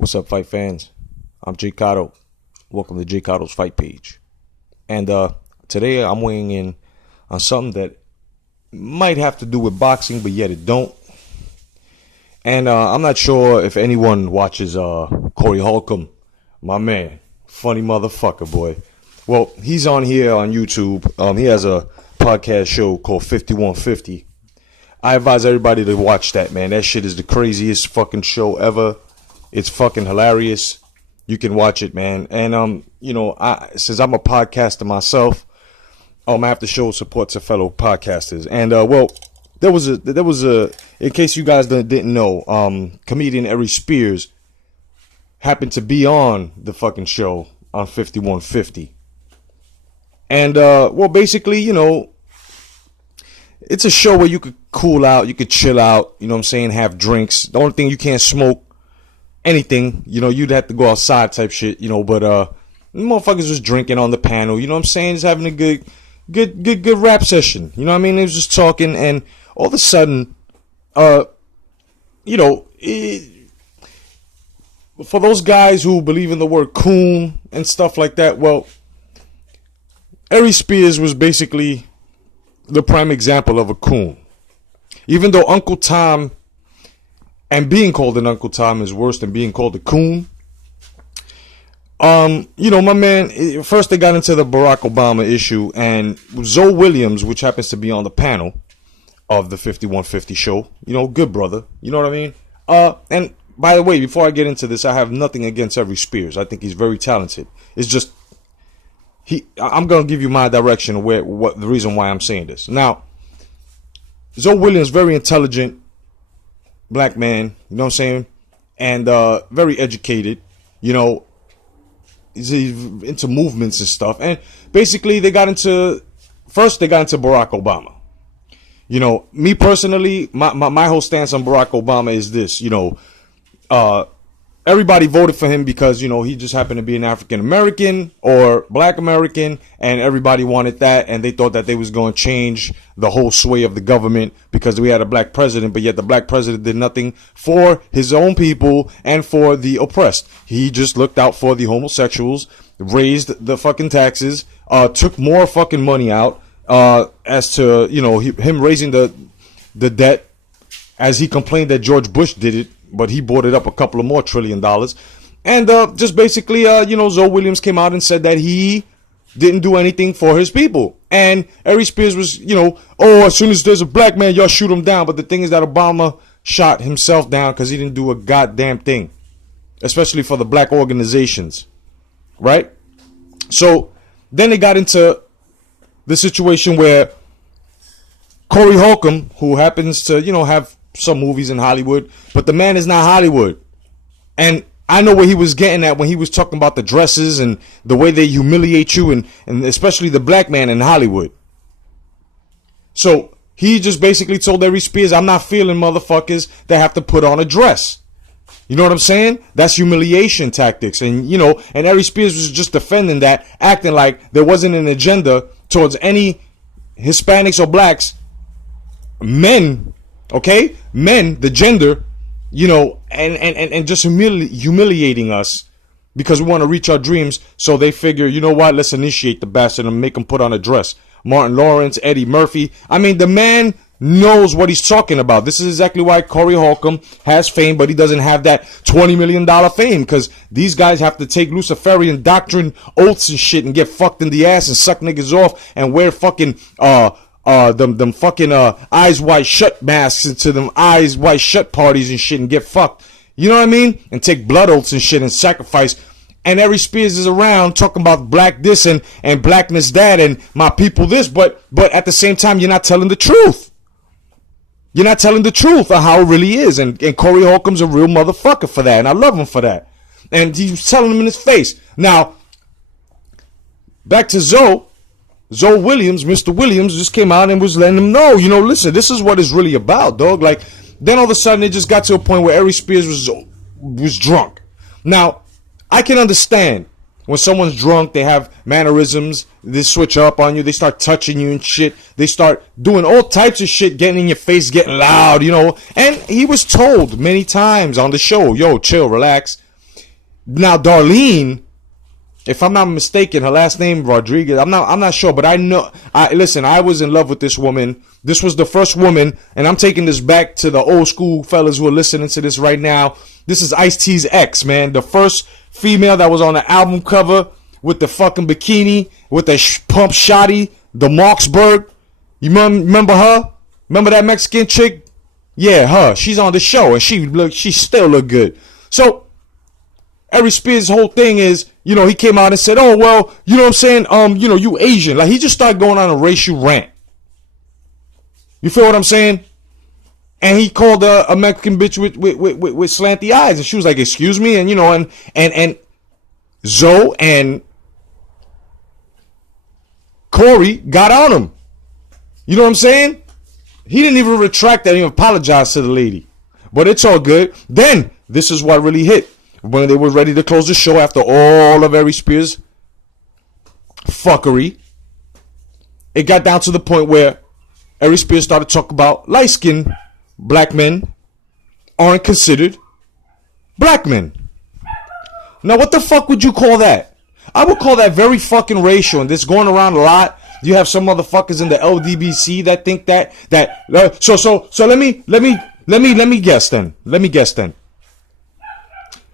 What's up, fight fans? I'm J.Cotto. Welcome to J.Cotto's Fight Page. And today I'm weighing in on something that might have to do with boxing, but yet it don't. And I'm not sure if anyone watches Corey Holcomb, my man. Funny motherfucker, boy. Well, he's on here on YouTube. He has a podcast show called 5150. I advise everybody to watch that, man. That shit is the craziest fucking show ever. It's fucking hilarious. You can watch it, man. And since I'm a podcaster myself, I have to show support to fellow podcasters. And there was a in case you guys didn't know, comedian Aries Spears happened to be on the fucking show on 5150. And basically, it's a show where you could cool out, you could chill out, you know what I'm saying, have drinks. The only thing you can't smoke anything, you'd have to go outside type shit, but motherfuckers was drinking on the panel, you know what I'm saying, just having a good rap session, you know what I mean? They was just talking, and all of a sudden, for those guys who believe in the word coon and stuff like that, well, Aries Spears was basically the prime example of a coon. Even though Uncle Tom and being called an Uncle Tom is worse than being called a coon. My man, first they got into the Barack Obama issue, and Zoe Williams, which happens to be on the panel of the 5150 show, good brother, you know what I mean? And by the way, before I get into this, I have nothing against Aries Spears. I think he's very talented. It's just, I'm going to give you my direction, what the reason why I'm saying this. Now, Zoe Williams, very intelligent black man, you know what I'm saying, and very educated, he's into movements and stuff, and basically they got into Barack Obama. Me personally, my whole stance on Barack Obama is this, everybody voted for him because, he just happened to be an African American or black American, and everybody wanted that, and they thought that they was going to change the whole sway of the government because we had a black president, but yet the black president did nothing for his own people and for the oppressed. He just looked out for the homosexuals, raised the fucking taxes, took more fucking money out, as to, him raising the debt, as he complained that George Bush did it, but he bought it up a couple of more $1 trillion. And just basically, Zoe Williams came out and said that he didn't do anything for his people. And Aries Spears was, as soon as there's a black man, y'all shoot him down. But the thing is that Obama shot himself down because he didn't do a goddamn thing, especially for the black organizations, right? So then they got into the situation where Corey Holcomb, who happens to, have some movies in Hollywood, but the man is not Hollywood. And I know where he was getting at when he was talking about the dresses and the way they humiliate you, and especially the black man in Hollywood. So he just basically told Aries Spears, I'm not feeling motherfuckers that have to put on a dress. You know what I'm saying? That's humiliation tactics. And, and Aries Spears was just defending that, acting like there wasn't an agenda towards any Hispanics or blacks, men, okay? Men, the gender, and just humiliating us because we want to reach our dreams. So they figure, you know what? Let's initiate the bastard and make him put on a dress. Martin Lawrence, Eddie Murphy. I mean, the man knows what he's talking about. This is exactly why Corey Holcomb has fame, but he doesn't have that $20 million fame, because these guys have to take Luciferian doctrine oaths and shit and get fucked in the ass and suck niggas off and wear fucking them fucking eyes wide shut masks into them eyes wide shut parties and shit and get fucked. You know what I mean? And take blood oaths and shit and sacrifice. And Aries Spears is around talking about black this and blackness that and my people this, but at the same time you're not telling the truth. You're not telling the truth of how it really is. And Corey Holcomb's a real motherfucker for that, and I love him for that. And he's telling him in his face. Now, back to Zoe Williams, Mr. Williams just came out and was letting him know, listen, this is what it's really about, dog. Like, then all of a sudden it just got to a point where Aries Spears was drunk. Now, I can understand when someone's drunk, they have mannerisms, they switch up on you, they start touching you and shit, they start doing all types of shit, getting in your face, getting loud, and he was told many times on the show, yo, chill, relax. Now, Darlene, if I'm not mistaken, her last name Rodriguez. I'm not sure, but I know. Listen. I was in love with this woman. This was the first woman, and I'm taking this back to the old school fellas who are listening to this right now. This is Ice-T's ex, man. The first female that was on the album cover with the fucking bikini, with the pump shotty, the Marksburg. You remember her? Remember that Mexican chick? Yeah, her. She's on the show, and she still look good. So Aries Spears' whole thing is, he came out and said, oh, well, you know what I'm saying? You Asian. Like, he just started going on a racial rant. You feel what I'm saying? And he called a Mexican bitch with slanty eyes. And she was like, excuse me? And Zoe and Corey got on him. You know what I'm saying? He didn't even retract that. He even apologized to the lady. But it's all good. Then, this is what really hit. When they were ready to close the show after all of Aries Spears' fuckery, it got down to the point where Aries Spears started talking about light-skinned black men aren't considered black men. Now, what the fuck would you call that? I would call that very fucking racial, and this going around a lot. You have some motherfuckers in the LDBC that think that. So let me guess then. Let me guess then.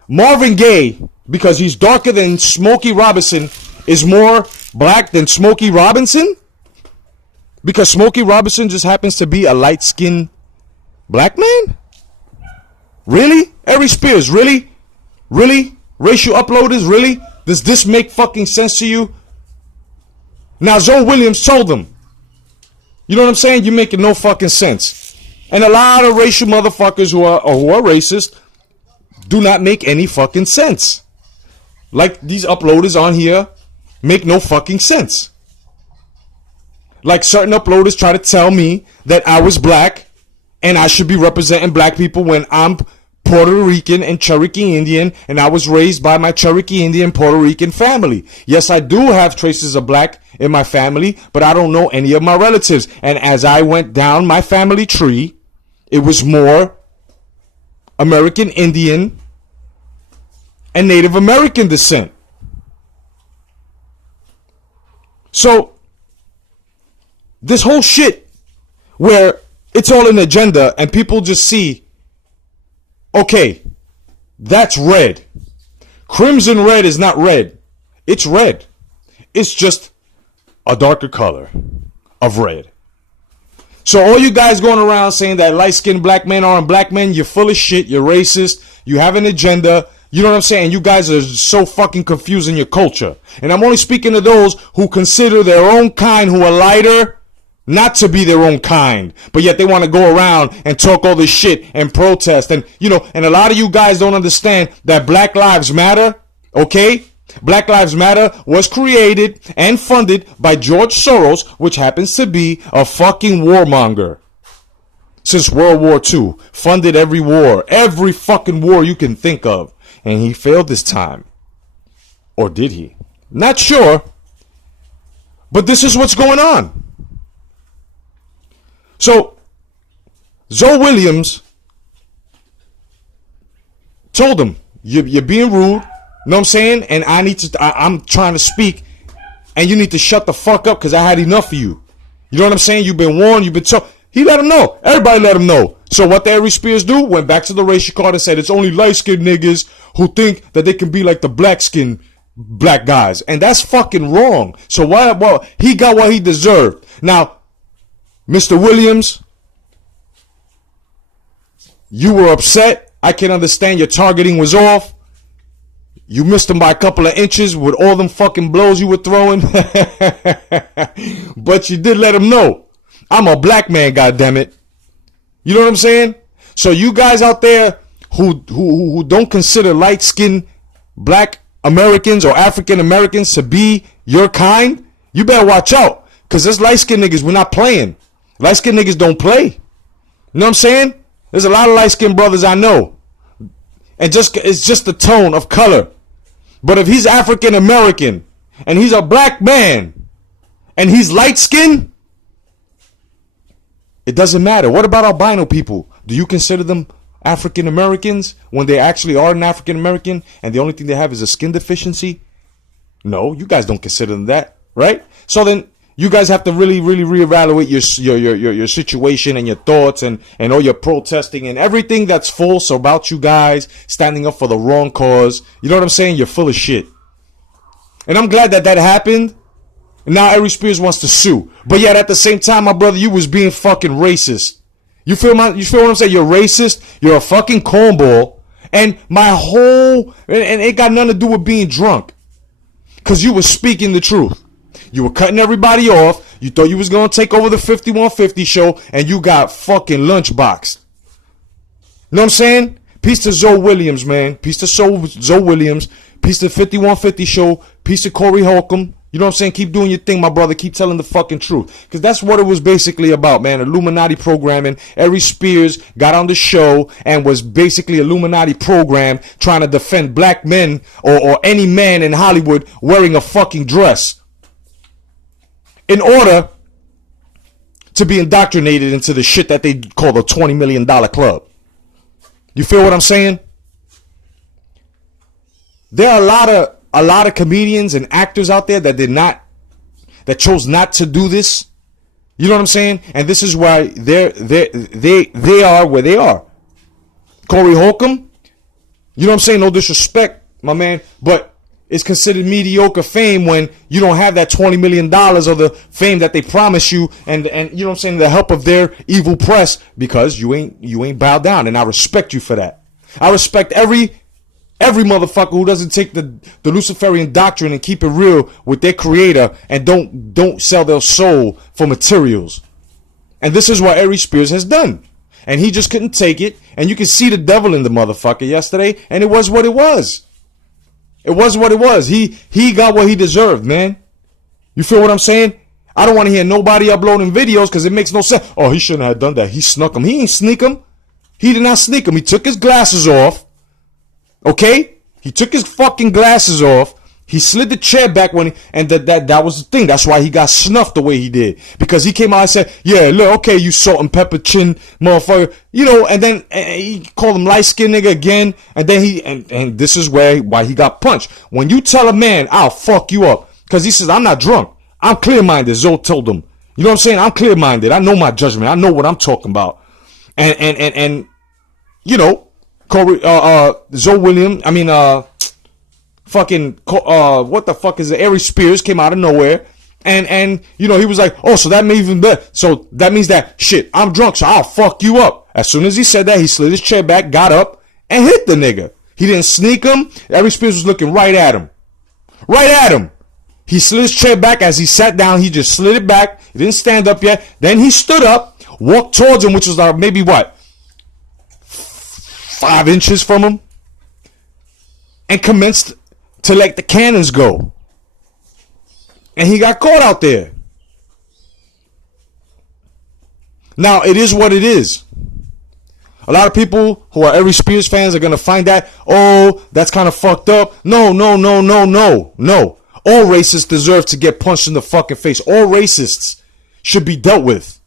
Marvin Gaye, because he's darker than Smokey Robinson, is more black than Smokey Robinson? Because Smokey Robinson just happens to be a light-skinned black man? Really? Aries Spears, really? Really? Racial uploaders, really? Does this make fucking sense to you? Now, Zoe Williams told them. You know what I'm saying? You're making no fucking sense. And a lot of racial motherfuckers who are racist do not make any fucking sense. Like these uploaders on here make no fucking sense. Like certain uploaders try to tell me that I was black and I should be representing black people when I'm Puerto Rican and Cherokee Indian, and I was raised by my Cherokee Indian Puerto Rican family. Yes, I do have traces of black in my family, but I don't know any of my relatives. And as I went down my family tree, it was more American Indian and Native American descent. So this whole shit where it's all an agenda and people just see, okay, that's red. Crimson red is not red. It's red. It's just a darker color of red. So all you guys going around saying that light-skinned black men aren't black men, you're full of shit, you're racist, you have an agenda, you know what I'm saying? You guys are so fucking confused in your culture. And I'm only speaking to those who consider their own kind, who are lighter, not to be their own kind, but yet they want to go around and talk all this shit and protest. And, and a lot of you guys don't understand that Black Lives Matter, okay? Black Lives Matter was created and funded by George Soros, which happens to be a fucking warmonger. Since World War II, funded every war, every fucking war you can think of. And he failed this time. Or did he? Not sure. But this is what's going on. So, Zoe Williams told him, you're being rude, you know what I'm saying? And I'm trying to speak, and you need to shut the fuck up because I had enough of you. You know what I'm saying? You've been warned, you've been told. He let him know. Everybody let him know. So what the Aries Spears do? Went back to the racial card and said it's only light-skinned niggas who think that they can be like the black-skinned black guys. And that's fucking wrong. So why? Well, he got what he deserved. Now, Mr. Williams, you were upset. I can understand your targeting was off. You missed him by a couple of inches with all them fucking blows you were throwing. But you did let him know. I'm a black man, goddammit. You know what I'm saying? So you guys out there who don't consider light-skinned black Americans or African Americans to be your kind, you better watch out. Because this light-skinned niggas, we're not playing. Light-skinned niggas don't play. You know what I'm saying? There's a lot of light-skinned brothers I know. And it's just the tone of color. But if he's African American and he's a black man and he's light-skinned, it doesn't matter. What about albino people? Do you consider them African Americans when they actually are an African American and the only thing they have is a skin deficiency? No, you guys don't consider them that, right? So then you guys have to really reevaluate your situation and your thoughts and all your protesting and everything that's false about you guys standing up for the wrong cause. You know what I'm saying? You're full of shit. And I'm glad that happened. And now Aries Spears wants to sue. But yet at the same time, my brother, you was being fucking racist. You feel what I'm saying? You're racist. You're a fucking cornball. And and it got nothing to do with being drunk. Because you were speaking the truth. You were cutting everybody off. You thought you was going to take over the 5150 show. And you got fucking lunchboxed. You know what I'm saying? Peace to Zoe Williams, man. Peace to Zoe Williams. Peace to 5150 show. Peace to Corey Holcomb. You know what I'm saying? Keep doing your thing, my brother. Keep telling the fucking truth. Because that's what it was basically about, man. Illuminati programming. Aries Spears got on the show and was basically Illuminati program trying to defend black men or any man in Hollywood wearing a fucking dress in order to be indoctrinated into the shit that they call the $20 million club. You feel what I'm saying? There are a lot of comedians and actors out there that chose not to do this. You know what I'm saying? And this is why they are where they are. Corey Holcomb, you know what I'm saying? No disrespect, my man, but it's considered mediocre fame when you don't have that $20 million of the fame that they promise you and you know what I'm saying, the help of their evil press, because you ain't bowed down, and I respect you for that. I respect every motherfucker who doesn't take the Luciferian doctrine and keep it real with their creator and don't sell their soul for materials. And this is what Aries Spears has done. And he just couldn't take it. And you can see the devil in the motherfucker yesterday. And it was what it was. It was what it was. He got what he deserved, man. You feel what I'm saying? I don't want to hear nobody uploading videos because it makes no sense. Oh, he shouldn't have done that. He snuck him. He ain't sneak him. He did not sneak him. He took his glasses off. Okay? He took his fucking glasses off. He slid the chair back and that was the thing. That's why he got snuffed the way he did. Because he came out and said, yeah, look, okay, you salt and pepper chin motherfucker. You know, and then he called him light skinned nigga again. And then and this is why he got punched. When you tell a man, I'll fuck you up. Because he says, I'm not drunk. I'm clear-minded, Zoe told him. You know what I'm saying? I'm clear-minded. I know my judgment. I know what I'm talking about. And you know, Corey, Zoe Williams, what the fuck is it? Aries Spears came out of nowhere. And, you know, he was like, oh, so that means even better. So that means that, shit, I'm drunk, so I'll fuck you up. As soon as he said that, he slid his chair back, got up, and hit the nigga. He didn't sneak him. Aries Spears was looking right at him. Right at him. He slid his chair back. As he sat down, he just slid it back. He didn't stand up yet. Then he stood up, walked towards him, which was like maybe what? 5 inches from him, and commenced to let the cannons go. And he got caught out there. Now, it is what it is. A lot of people who are Aries Spears fans are going to find that, oh, that's kind of fucked up. No. All racists deserve to get punched in the fucking face. All racists should be dealt with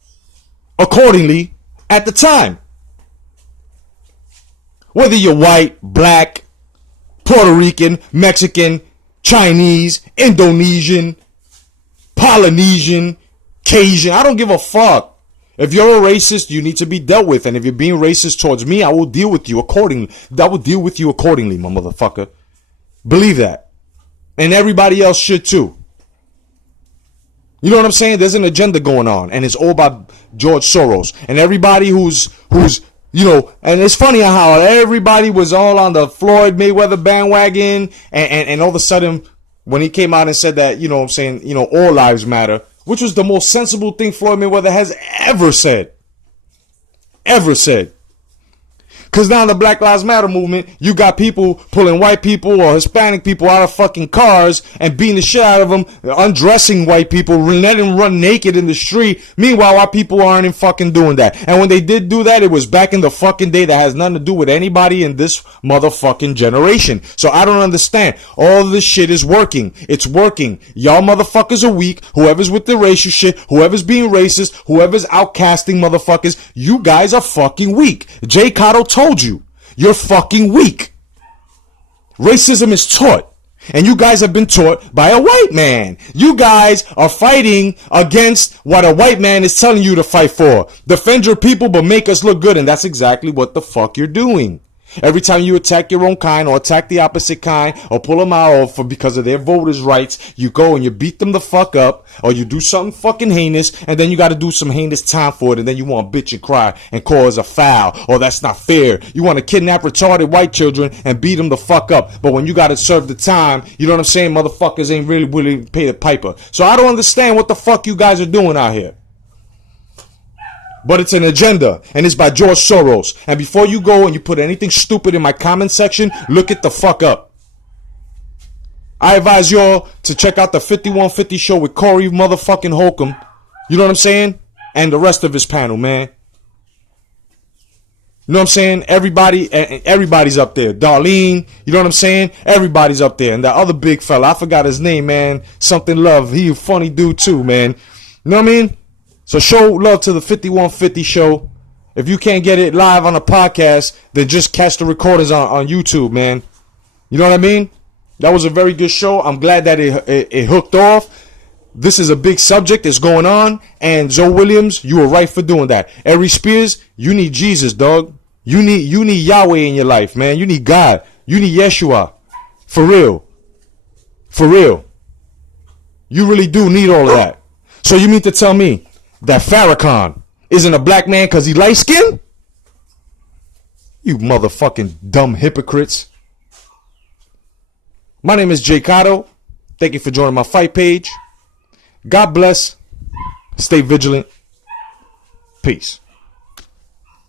accordingly at the time. Whether you're white, black, Puerto Rican, Mexican, Chinese, Indonesian, Polynesian, Cajun, I don't give a fuck. If you're a racist, you need to be dealt with. And if you're being racist towards me, I will deal with you accordingly. I will deal with you accordingly, my motherfucker. Believe that. And everybody else should too. You know what I'm saying? There's an agenda going on. And it's all by George Soros. And everybody who's you know, and it's funny how everybody was all on the Floyd Mayweather bandwagon, and all of a sudden, when he came out and said that, you know what I'm saying, you know, all lives matter, which was the most sensible thing Floyd Mayweather has ever said. Ever said. Because now in the Black Lives Matter movement, you got people pulling white people or Hispanic people out of fucking cars and beating the shit out of them, undressing white people, letting them run naked in the street. Meanwhile, white people aren't even fucking doing that. And when they did do that, it was back in the fucking day that has nothing to do with anybody in this motherfucking generation. So I don't understand. All this shit is working. It's working. Y'all motherfuckers are weak. Whoever's with the racial shit, whoever's being racist, whoever's outcasting motherfuckers, you guys are fucking weak. J.Cotto told you, you're fucking weak. Racism is taught. And you guys have been taught by a white man. You guys are fighting against what a white man is telling you to fight for. Defend your people, but make us look good. And that's exactly what the fuck you're doing. Every time you attack your own kind or attack the opposite kind or pull them out for because of their voters' rights, you go and you beat them the fuck up or you do something fucking heinous and then you got to do some heinous time for it and then you want to bitch and cry and cause a foul or that's not fair. You want to kidnap retarded white children and beat them the fuck up. But when you got to serve the time, you know what I'm saying? Motherfuckers ain't really willing to pay the piper. So I don't understand what the fuck you guys are doing out here. But it's an agenda, and it's by George Soros. And before you go and you put anything stupid in my comment section, look it the fuck up. I advise y'all to check out the 5150 show with Corey motherfucking Holcomb. You know what I'm saying? And the rest of his panel, man. You know what I'm saying? Everybody's up there. Darlene, you know what I'm saying? Everybody's up there. And that other big fella, I forgot his name, man. Something Love. He a funny dude too, man. You know what I mean? So show love to the 5150 show. If you can't get it live on a podcast, then just catch the recordings on YouTube, man. You know what I mean? That was a very good show. I'm glad that it hooked off. This is a big subject that's going on. And Zoe Williams, you were right for doing that. Aries Spears, you need Jesus, dog. You need Yahweh in your life, man. You need God. You need Yeshua. For real. For real. You really do need all of that. So you mean to tell me that Farrakhan isn't a black man because he light skinned? You motherfucking dumb hypocrites. My name is J.Cotto. Thank you for joining my fight page. God bless. Stay vigilant. Peace.